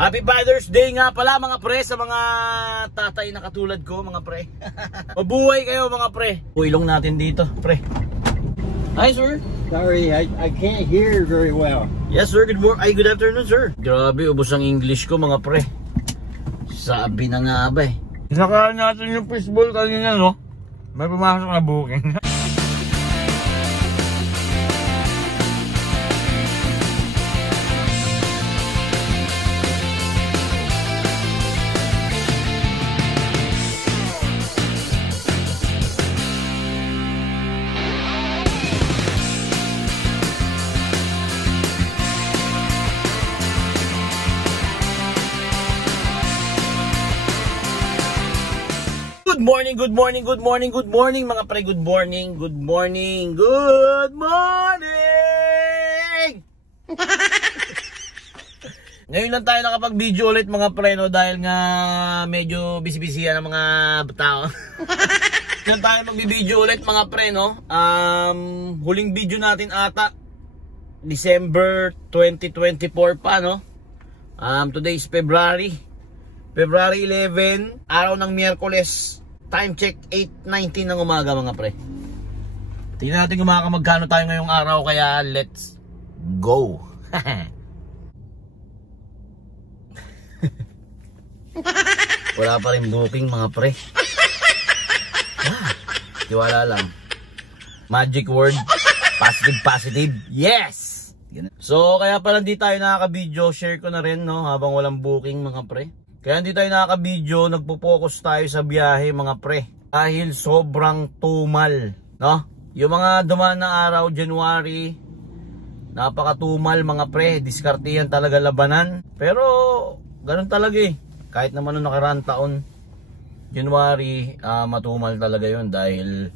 Happy Father's Day nga pala mga pre sa mga tatay na katulad ko mga pre. Mabuhay kayo mga pre. Uilong natin dito pre. Hi sir. Sorry, I can't hear very well. Yes sir, good afternoon sir. Grabe, ubos ang English ko mga pre. Sabi na nga ba eh. Saka natin yung fishball kanina no. May pumasok na booking. Good morning mga pre, good morning. Ngayon lang tayo nakapag-video ulit mga pre no, dahil nga medyo busy-busy ang mga tao. Ngayon tayo mag-video ulit mga pre no. Huling video natin ata December 2024 pa no. Today is February 11, araw ng Miyerkules. Time check 8:19 ng umaga mga pre. Tingnan natin kung magkano tayo ngayong araw, kaya let's go. Wala pa rin booking mga pre. Tiwala lang. Magic word, positive. Yes. So kaya pala hindi tayo nakaka-video, share ko na rin no habang walang booking mga pre. Kaya hindi tayo nakaka-video, nagpo-focus tayo sa biyahe mga pre. Dahil sobrang tumal, no? Yung mga dumaan na araw, January, napakatumal mga pre. Diskartihan talaga labanan. Pero, ganun talaga eh. Kahit naman nung nakaraang taon, January, matumal talaga yun dahil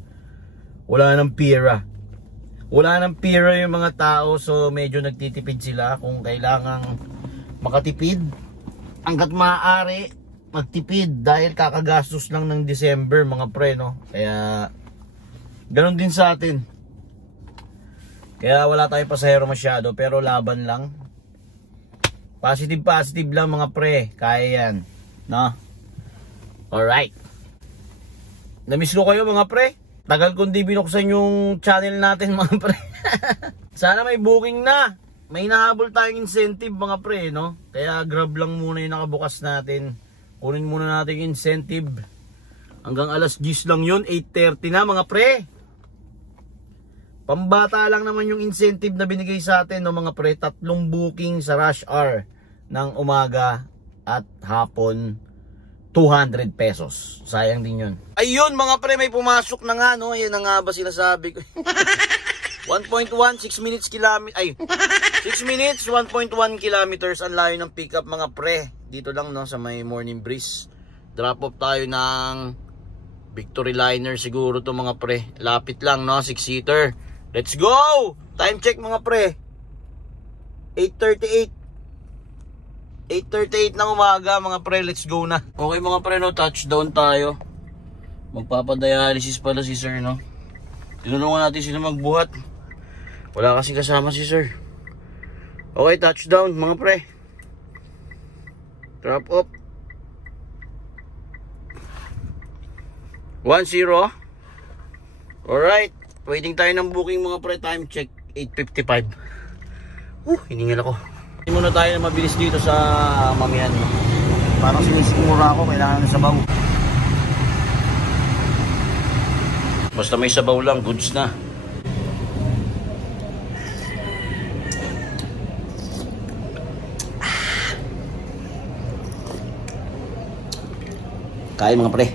wala nang pira. Wala nang pira yung mga tao, so medyo nagtitipid sila kung kailangang makatipid. Hanggat maaari magtipid dahil kakagastos lang ng December mga pre no. Kaya ganoon din sa atin. Kaya wala tayong pasahero masyado pero laban lang. Positive lang mga pre. Kaya yan no. Alright. Namiss ko kayo mga pre. Tagal kong di binuksan yung channel natin mga pre. Sana may booking na. May nahabol tayong incentive mga pre no. Kaya grab lang muna yung nakabukas natin. Kunin muna natin yung incentive. Hanggang alas 10 lang yun. 8:30 na mga pre. Pambata lang naman yung incentive na binigay sa atin no mga pre. 3 booking sa rush hour ng umaga at hapon. 200 pesos. Sayang din yun. Ayun mga pre, may pumasok na nga no. Yan na nga ba sinasabi ko. 1.1, 6 minutes kilometer, ay 6 minutes, 1.1 kilometers ang layo ng pickup mga pre. Dito lang no sa may Morning Breeze. Drop off tayo ng Victory Liner siguro to mga pre. Lapit lang no, 6-seater. Let's go! Time check mga pre. 8:38 ng umaga mga pre, let's go na. Okay mga pre no, touchdown tayo. Magpapadialysis pala si sir no. Tinulungan natin sila magbuhat. Wala kasi kasama si sir. Okay, touchdown mga pre. Drop off 1-0. Alright, waiting tayo ng booking mga pre. Time check 8:55. Hiningal ako. Hindi muna tayo na mabilis dito sa Mamian. Parang sinisigmura ako, kailangan ng sabaw. Basta may sabaw lang, goods na. Kaya mga pre.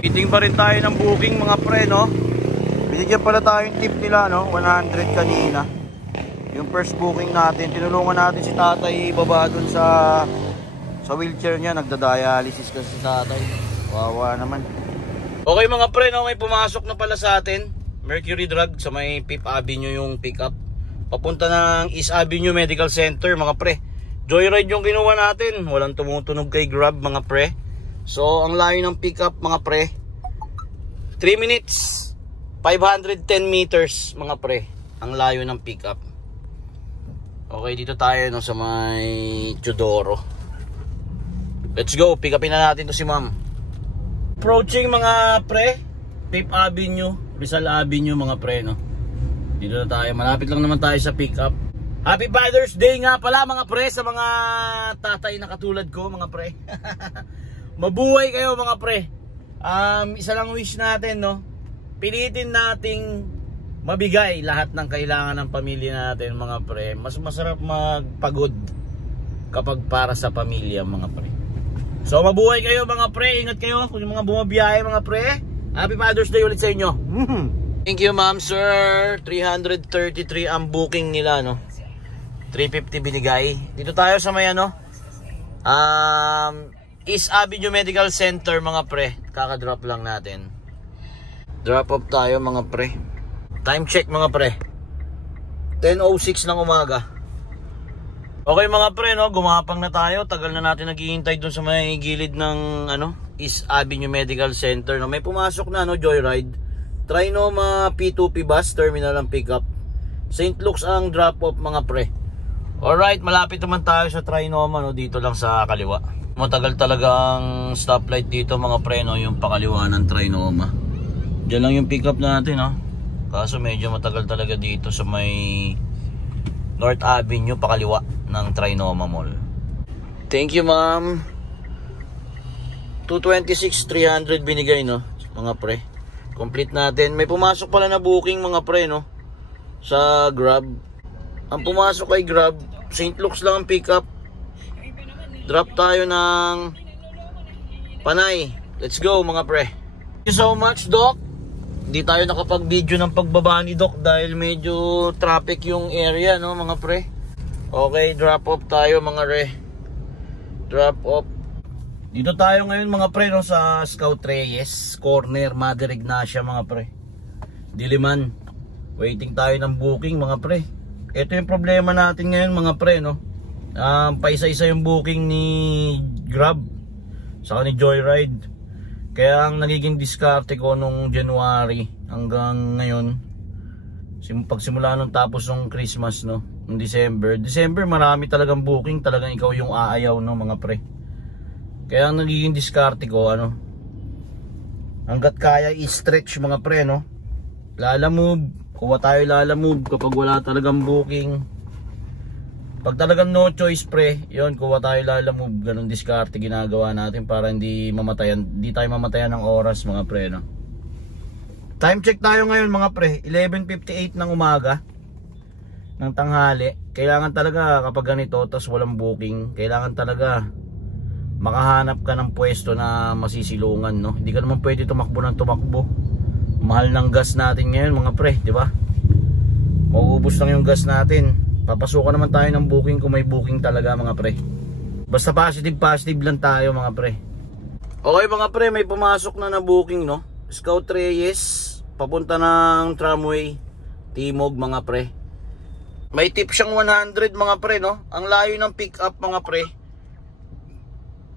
Meeting pa rin tayo ng booking mga pre no. Binigyan pala tayo yung tip nila no, 100 kanina. Yung first booking natin, tinulungan natin si tatay baba dun sa wheelchair niya. Nagda-dialysis kasi si tatay. Wawa naman. Okay mga pre no, may pumasok na pala sa atin. Mercury Drug sa may 5th Avenue yung pickup. Papunta ng East Avenue Medical Center mga pre. Joyride yung kinuha natin. Walang tumutunog kay Grab mga pre. So ang layo ng pickup mga pre, 3 minutes 510 meters mga pre ang layo ng pickup. Okay, dito tayo no, sa may Teodoro. Let's go, pick upin na natin to si ma'am. Approaching mga pre, 5th Avenue, Rizal Avenue mga pre no. Dito na tayo, malapit lang naman tayo sa pick up. Happy Father's Day nga pala mga pre sa mga tatay na katulad ko mga pre. Mabuhay kayo mga pre. Isa lang wish natin no, pilitin nating mabigay lahat ng kailangan ng pamilya natin mga pre. Mas masarap magpagod kapag para sa pamilya mga pre. So mabuhay kayo mga pre, ingat kayo kung yung mga bumabiyahe mga pre. Happy Father's Day ulit sa inyo. Thank you ma'am sir. 333 ang booking nila no. 350 binigay. Dito tayo sa may ano, East Avenue Medical Center mga pre. Kaka-drop lang natin. Drop off tayo mga pre. Time check mga pre, 10:06 ng umaga. Okay mga pre no, gumapang na tayo. Tagal na natin naghihintay dun sa may gilid ng ano, East Avenue Medical Center no. May pumasok na no, Joyride. Trinoma P2P bus terminal ang pickup. St. Luke's ang drop off mga pre. Alright, malapit naman tayo sa Trinoma no, dito lang sa kaliwa. Matagal talaga ang stoplight dito mga pre no, yung pakaliwa ng Trinoma. Diyan lang yung pickup natin no. Kaso medyo matagal talaga dito sa may North Avenue pakaliwa ng Trinoma Mall. Thank you ma'am. 226 300 binigay no mga pre. Complete natin. May pumasok pala na booking mga pre no sa Grab. Ang pumasok ay Grab, St. Luke's lang ang pickup. Drop tayo ng Panay. Let's go mga pre. Thank you so much Doc. Hindi tayo nakapag-video ng pagbaba ni Doc dahil medyo traffic yung area no mga pre. Okay, drop off tayo mga re. Drop off. Dito tayo ngayon mga pre no, sa Scout Reyes corner, Mother Ignacia mga pre. Diliman. Waiting tayo ng booking mga pre. Ito yung problema natin ngayon mga pre no. Paisa-isa yung booking ni Grab saka ni Joyride. Kaya ang nagiging diskarte ko nung January hanggang ngayon, pagsimula nung tapos ng Christmas no, ng December marami talagang booking, talagang ikaw yung aayaw no mga pre. Kaya ang nagiging diskarte ko ano, hanggat kaya i-stretch mga pre no, lalamove, kuha tayo lalamove kapag wala talagang booking. Pag talagang no choice pre, yon kuha tayo lalamove. Ganun diskarte ginagawa natin para hindi tayo mamatayan ng oras mga pre no. Time check tayo ngayon mga pre, 11:58 ng umaga ng tanghali. Kailangan talaga kapag ganito tas walang booking, kailangan talaga makahanap ka ng pwesto na masisilungan no. Hindi ka naman pwede tumakbo ng tumakbo. Mahal ng gas natin ngayon mga pre, di ba? Mauubos lang yung gas natin. Papasukan naman tayo ng booking kung may booking talaga mga pre. Basta positive lang tayo mga pre. Okay mga pre, may pumasok na booking no. Scout Reyes, papunta ng tramway Timog mga pre. May tip siyang 100 mga pre no. Ang layo ng pick up mga pre,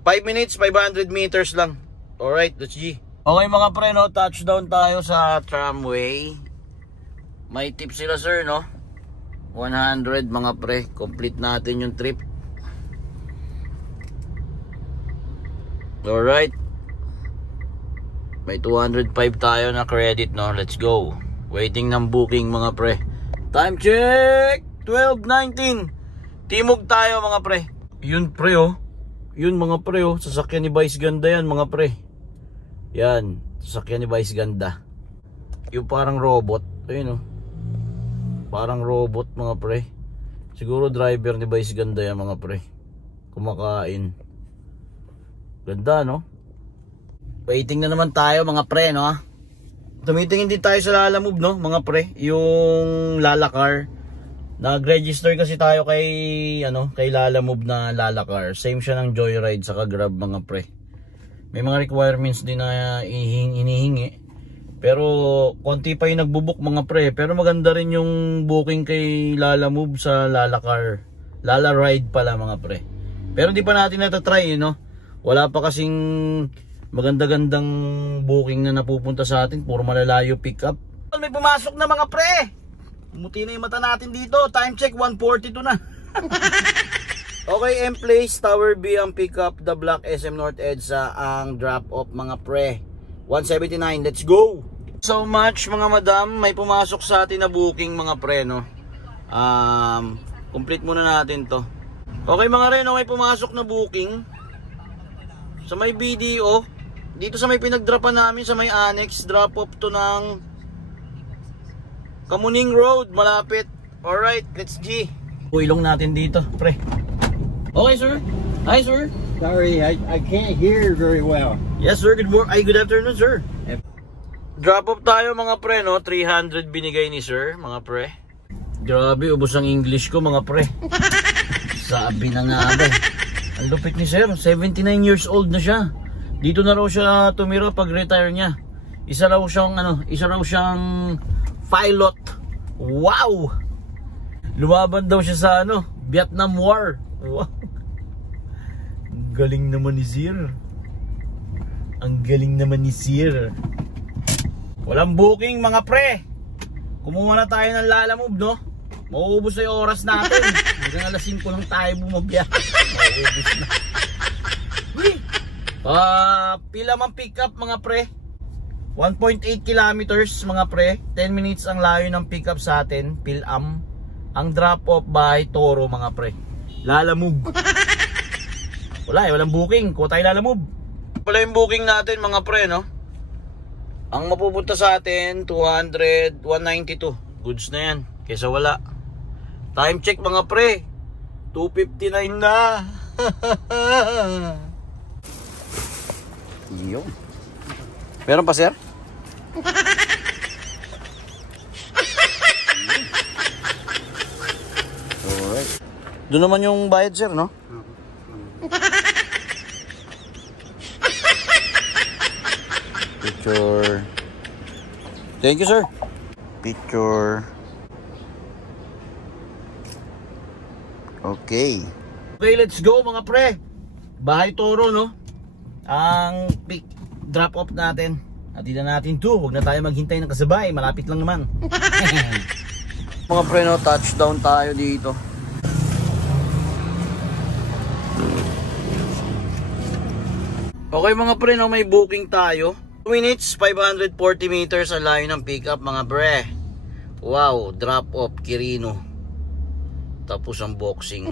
5 minutes, 500 meters lang. Alright, that's G. Okay mga pre no, touchdown tayo sa tramway. May tip sila sir no, 100 mga pre. Complete natin yung trip. Alright, may 205 tayo na credit no. Let's go. Waiting ng booking mga pre. Time check 12:19. Timog tayo mga pre. Yun pre oh. Yun mga pre oh. Sasakyan ni Vice Ganda yan mga pre. Yan, sasakyan ni Vice Ganda. Yung parang robot. Ayun oh, parang robot mga pre. Siguro driver ni Vice Ganda yan mga pre. Kumakain. Ganda no. Waiting na naman tayo mga pre no. Tumitingin din tayo sa Lalamove no mga pre. Yung Lalacar. Nag-register kasi tayo kay kay Lalamove na Lalacar. Same siya ng Joyride saka Grab mga pre. May mga requirements din na inihingi. Pero konti pa yung nagbubook mga pre. Pero maganda rin yung booking kay Lalamove sa Lalacar. Lalaride pala mga pre. Pero di pa natin natatry no. Wala pa kasing maganda-gandang booking na napupunta sa atin. Puro malalayo pick up. May pumasok na mga pre. Muti na yung mata natin dito. Time check 1:42 na. Okay, M-Place, Tower B ang pick up, the block SM North EDSA ang drop off mga pre. 179, let's go! So much mga madam, may pumasok sa atin na booking mga pre, no? Complete muna natin to. Okay mga reno, may pumasok na booking sa may BDO. Dito sa may pinagdrapan namin, sa may annex, drop off to ng Kamuning Road, malapit. Alright, let's G. Ilong natin dito, pre. Okay, sir. Hi, sir. Sorry, I can't hear very well. Yes, sir. Good morning. Good afternoon, sir. Drop off tayo, mga pre, no? 300 binigay ni sir, mga pre. Grabe, ubos ang English ko, mga pre. Sabi na nga ba. Ang lupit ni sir. 79 years old na siya. Dito na raw siya tumira pag-retire niya. Isa raw siyang pilot. Wow! Lumaban daw siya sa Vietnam War. Wow. Galing naman ni Sir. Ang galing naman ni Sir. Walang booking mga pre. Kumuha na tayo ng Lalamove, no? Mauubos na yung oras natin. Hanggang alas 5 lang tayo bumabya. Mauubos na. Pila mang pick up mga pre. 1.8 kilometers mga pre. 10 minutes ang layo ng pick up sa atin. Pilam. Ang drop off by Toro mga pre. Lalamove. Walang booking. Kuha tayo Lalamove. Wala yung booking natin mga pre, no? Ang mapupunta sa atin 200, 192. Goods na yan. Kesa wala. Time check mga pre. 2:59 na. Yun. Meron pa, sir? Alright. Doon naman yung bayad, sir, no? Picture. Thank you, sir. Picture. Okay. Okay, let's go mga pre. Bahay Toro, no? Ang pick drop off natin. Atid na natin to. Huwag na tayo maghintay ng kasabay. Malapit lang naman. Mga pre, no? Touchdown tayo dito. Okay mga pre, no? May booking tayo. 2 minutes, 540 meters ang layo ng pick up mga pre. Wow, drop off Quirino. Tapos ang boxing.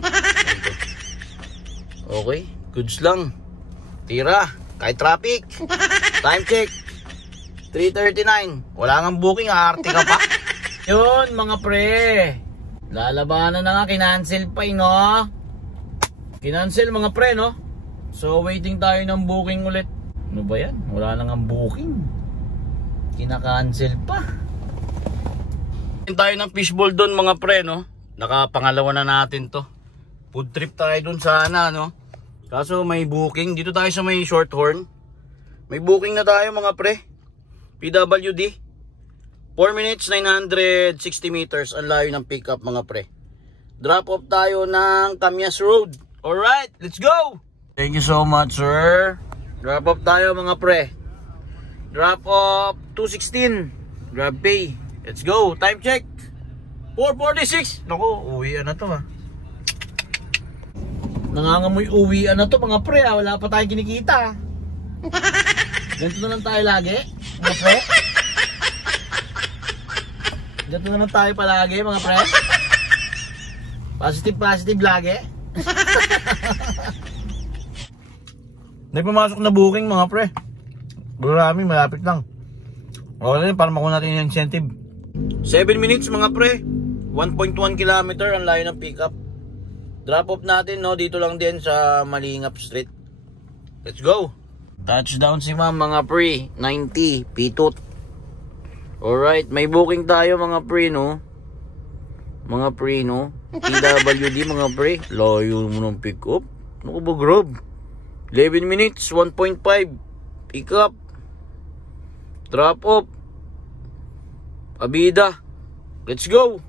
Okay, goods lang. Tira, kahit traffic. Time check 3:39. Wala nang booking, aarte ka pa. Yun mga pre. Lalabanan na nga, kinancel pa no? Kinancel mga pre, no? So waiting tayo ng booking ulit. Ano ba yan? Wala nang ang booking. Kinakancel pa. Tayo ng fishbowl doon mga pre, no? Nakapangalawa na natin to. Food trip tayo doon sana, no? Kaso may booking. Dito tayo sa may Shorthorn. May booking na tayo mga pre. PWD. 4 minutes, 960 meters ang layo ng pick up mga pre. Drop off tayo ng Camias Road. Alright, let's go! Thank you so much, sir. Drop off tayo mga pre. Drop off 216. Grab pay. Let's go. Time check 4:46. Naku, uwian na to ha. Nangangamoy uwian na to mga pre ha. Wala pa tayong kinikita. Ganito na lang tayo lagi mga pre. Ganito na lang tayo palagi mga pre. Positive lagi. May pumasok na booking mga pre. Marami, malapit lang. Okay rin para makuha natin yung incentive. 7 minutes mga pre. 1.1 kilometer ang layo ng pickup. Drop off natin no, dito lang din sa Malingap Street. Let's go. Touchdown si ma'am mga pre. 90 Pitut. Alright, may booking tayo mga pre no. Mga pre no. PWD mga pre. Layo mo ng pick up. Naku ba grab. 11 minutes, 1.5 pick up. Drop off Abida. Let's go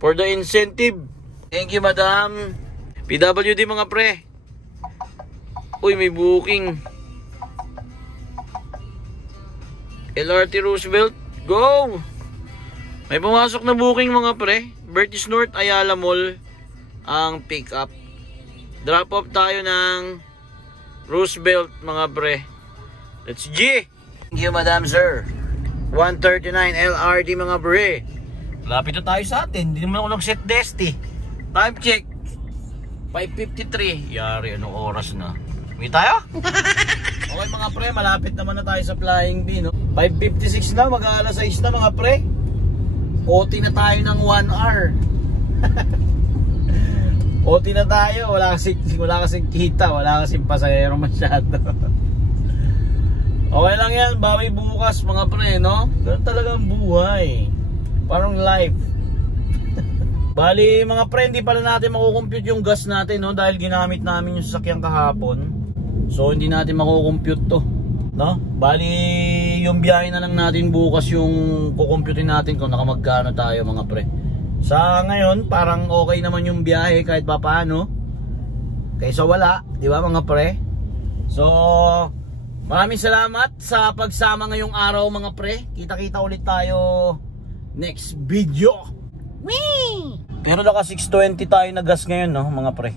for the incentive. Thank you madam. PWD mga pre. Uy, may booking. LRT Roosevelt. Go. May pumasok na booking mga pre. Bertis North Ayala Mall. ang pick up. Drop off tayo ng Roosevelt mga pre. Let's G! Thank you madam sir. 139 LRT mga pre. Lapit na tayo sa atin. Hindi naman ako nag-set desti. Time check 5:53. Yari, anong oras na? May tayo? Okay mga pre, malapit naman na tayo sa Flying B, no? 5:56 na, mag-aalas 6 na mga pre. OT na tayo ng 1 hour. OT na tayo, wala kasing kita, wala kasing pasahero masyado. Okay lang yan, bawi bukas mga pre, no? Ganun talagang buhay. Parang life. Bali mga pre, hindi pala natin makukompute yung gas natin, no? Dahil ginamit namin yung sasakyan kahapon. So hindi natin makukompute to, no? Bali yung biyahe na lang natin bukas yung kukomputin natin kung nakamagkano tayo mga pre. Sa ngayon, parang okay naman yung biyahe kahit pa paano. Kaysa wala, di ba mga pre? So, maraming salamat sa pagsama ngayong araw mga pre. Kita-kita ulit tayo next video. Whee! Pero naka 620 tayo na gas ngayon, no mga pre.